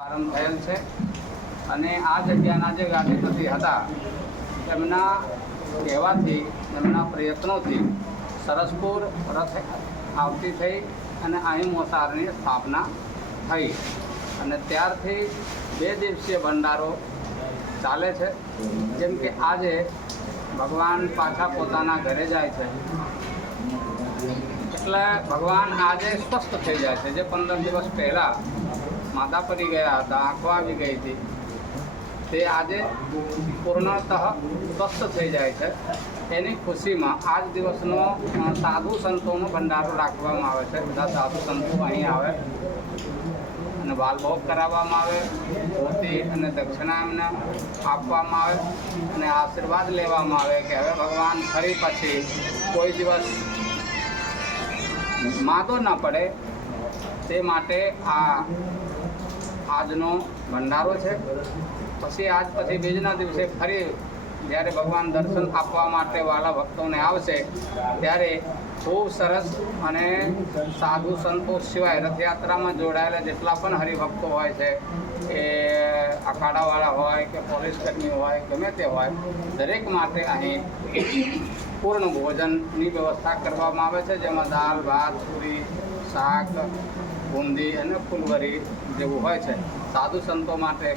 પ્રારંભ થયેલ છે અને આ જગ્યાના જે ગાદીપતિ હતા એમના કહેવાથી એમના પ્રયત્નોથી સરસપુર રથ આવતી થઈ અને અહીં મોસાળની સ્થાપના થઈ અને ત્યારથી 2 દિવસીય ભંડારો ચાલે છે. જેમ કે આજે ભગવાન પાછા પોતાના ઘરે જાય છે એટલે ભગવાન આજે સ્વસ્થ થઈ જાય છે. જે 15 દિવસ પહેલાં માદા પડી ગયા હતા, આંખો આવી ગઈ હતી, તે આજે પૂર્ણતઃ સ્વસ્થ થઈ જાય છે. એની ખુશીમાં આજ દિવસનો સાધુ સંતોનો ભંડારો રાખવામાં આવે છે. બધા સાધુ સંતો અહીં આવે અને બાલભોગ કરાવવામાં આવે, ધોતી અને દક્ષિણા એમને આપવામાં આવે અને આશીર્વાદ લેવામાં આવે કે હવે ભગવાન ફરી પછી કોઈ દિવસ માદો ન પડે તે માટે આજનો ભંડારો છે. પછી બીજના દિવસે ફરી જ્યારે ભગવાન દર્શન આપવા માટે વાલા ભક્તોને આવશે ત્યારે ખૂબ સરસ અને સાધુ સંતો સિવાય રથયાત્રામાં જોડાયેલા જેટલા પણ હરિભક્તો હોય છે, એ અખાડાવાળા હોય કે પોલીસ કર્મી હોય, ગમે તે હોય, દરેક માટે અહીં પૂર્ણ ભોજનની વ્યવસ્થા કરવામાં આવે છે. જેમાં દાળ, ભાત, પૂરી, શાક, બુંદી અને ફૂલવરી જેવું હોય છે. સાધુ સંતો માટે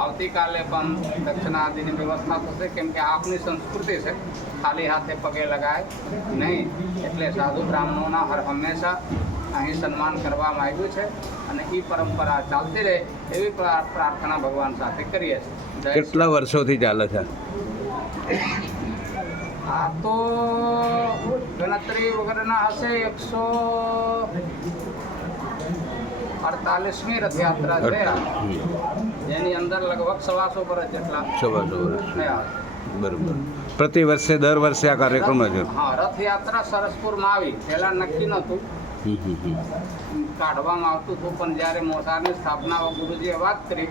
આવતીકાલે પણ દક્ષિણા આદિની વ્યવસ્થા થશે, કેમ કે આપની સંસ્કૃતિ છે ખાલી હાથે પગે લગાય નહીં, એટલે સાધુ બ્રાહ્મણોના હર હંમેશા અહીં સન્માન કરવામાં આવ્યું છે અને એ પરંપરા ચાલતી રહે એવી પ્રાર્થના ભગવાન સાથે કરીએ છીએ. કેટલા વર્ષોથી ચાલે છે? આ તો ગણતરી વગરના હશે 148મી રથયાત્રા છે, જેની અંદર લગભગ 125 વર્ષ જેટલા 125 વર્ષ થયા. બરોબર. પ્રતિ વર્ષે દર વર્ષે આ કાર્યક્રમ છે? હા, રથયાત્રા સરસપુરમાં આવી પહેલાં નક્કી નહોતું, કાઢવામાં આવતું હતું, પણ જ્યારે મોસાળની સ્થાપના ગુરુજીએ વાત કરી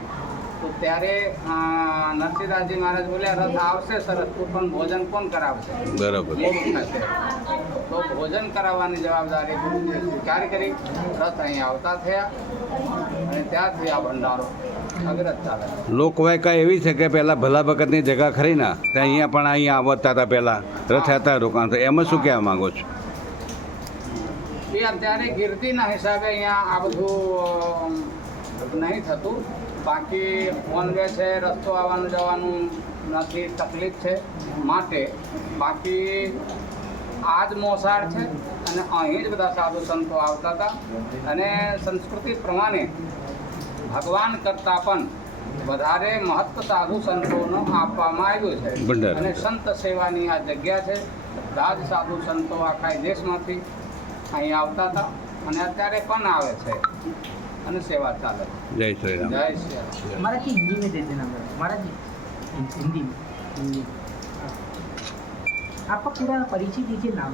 તો ત્યારે નરસિંહદાસજી મહારાજ બોલ્યા રથ આવશે સરસપુર, પણ ભોજન કોણ કરાવશે? બરાબર. તો ભોજન કરાવવાની જવાબદારી ગુરુજીએ સ્વીકાર કરી. રથ અહીં આવતા થયા અને ત્યારથી આ ભંડારો અગ્રત ચાલે. લોકવાયકા એવી છે કે પહેલાં ભલા ભગતની જગા ખરી ના ત્યાં અહીંયા પણ અહીંયા આવતા હતા પહેલાં રથયાત્રા રોકાણ, તો એમાં શું કહેવા માગો છો? એ અત્યારે ગીર્દીના હિસાબે અહીંયા આ બધું નહીં થતું. બાકી વન વે છે, રસ્તો આવવાનું જવાનું નથી, તકલીફ છે, માટે બાકી આ જ મોસાળ છે અને અહીં જ બધા સાધુ સંતો આવતા હતા અને સંસ્કૃતિ પ્રમાણે ભગવાન કરતાં પણ વધારે મહત્વ સાધુ સંતોનો આપવામાં આવ્યું છે અને સંત સેવાની આ જગ્યા છે. બધા જ સાધુ સંતો આખા દેશમાંથી અહીં આવતા હતા અને અત્યારે પણ આવે છે અને सेवा चाले. जय श्री राम. जय श्री राम. महाराज जी हिंदी में दे देना महाराज जी, हिंदी में आपका पूरा परिचय दीजिए, नाम.